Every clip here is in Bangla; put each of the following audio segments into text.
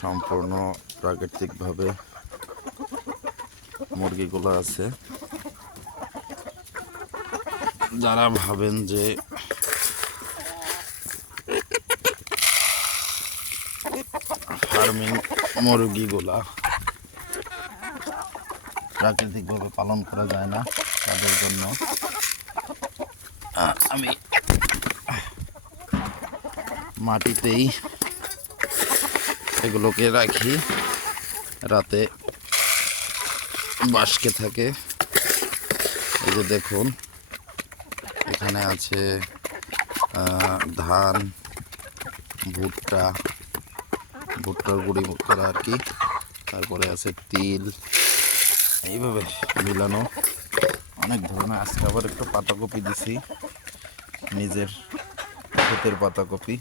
সম্পূর্ণ প্রাকৃতিকভাবে মুরগিগুলো আছে। যারা ভাবেন যে ফার্মিং মুরগিগুলা প্রাকৃতিকভাবে পালন করা যায় না তাদের জন্য। আমি মাটিতেই এগুলোকে রাখি। রাতে বাসকে থাকে। এই যে দেখুন, এখানে আছে ধান, ভুট্টা, ভুট্টার গুঁড়ি করা আর কি। তারপরে আছে তিল। এইভাবে মিলানো। অনেক ধরনের। আজকে আবার একটু পাতাকপি দিছি। নিজের ক্ষেতের পাতাকপি।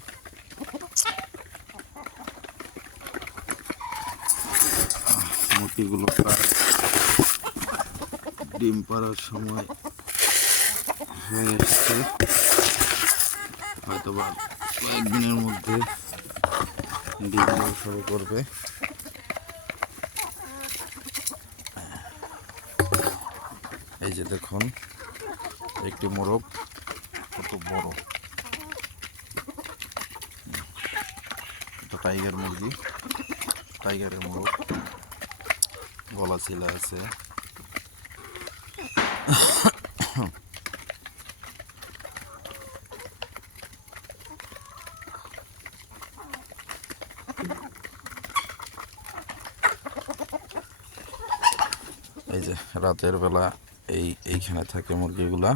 মুরগিগুলো ডিম পাড়ার সময় হয়ে এসছে। হয়তো বা কয়েকদিনের মধ্যে ডিম দেওয়া শুরু করবে। এই যে দেখুন, একটি মোরগ, কত বড়। টাইগার মুরগি, টাইগারের মোরগ। গলা চিলা আছে। এই যে রাতের বেলা এই এইখানে থাকে মুরগিগুলা।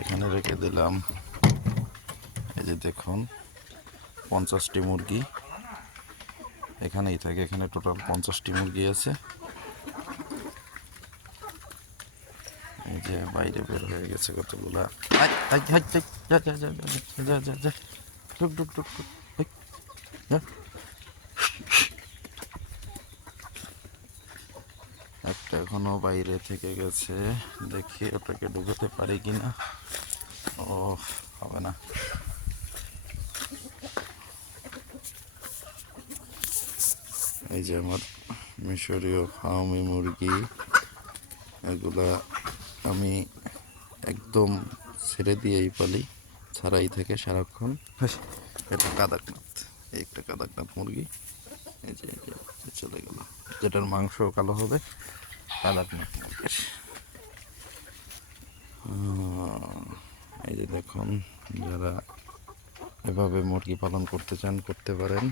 এখানে রেখে দিলাম। এই যে দেখুন, পঞ্চাশটি মুরগি। এখানেই থাকে এখানে টোটাল পঞ্চাশটি মুরগি আছে। এই যে বাইরে বের হয়ে গেছে কতগুলা। টুক টুক টুক আই, একটা এখনও বাইরে থেকে গেছে। দেখি ওটাকে ঢুকাতে পারি কিনা। ও হবে না। এই যে আমার মিশরীয় ফার্মি মুরগি এগুলা আমি একদম ছেড়ে দিয়েই পালি ছাড়াই থেকে সারাক্ষণ। এটা কাদাকনাথ এই একটা কাদাকনাথ মুরগি। এই যে চলে গেল। যেটার মাংস কালো হবে কাদাকনাথ মুরগির। এই যে দেখুন যারা এভাবে মুরগি পালন করতে চান করতে পারেন।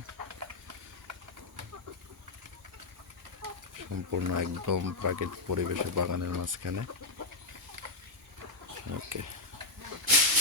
সম্পূর্ণ একদম প্রাকৃতিক পরিবেশে বাগানের মাঝখানে। ওকে।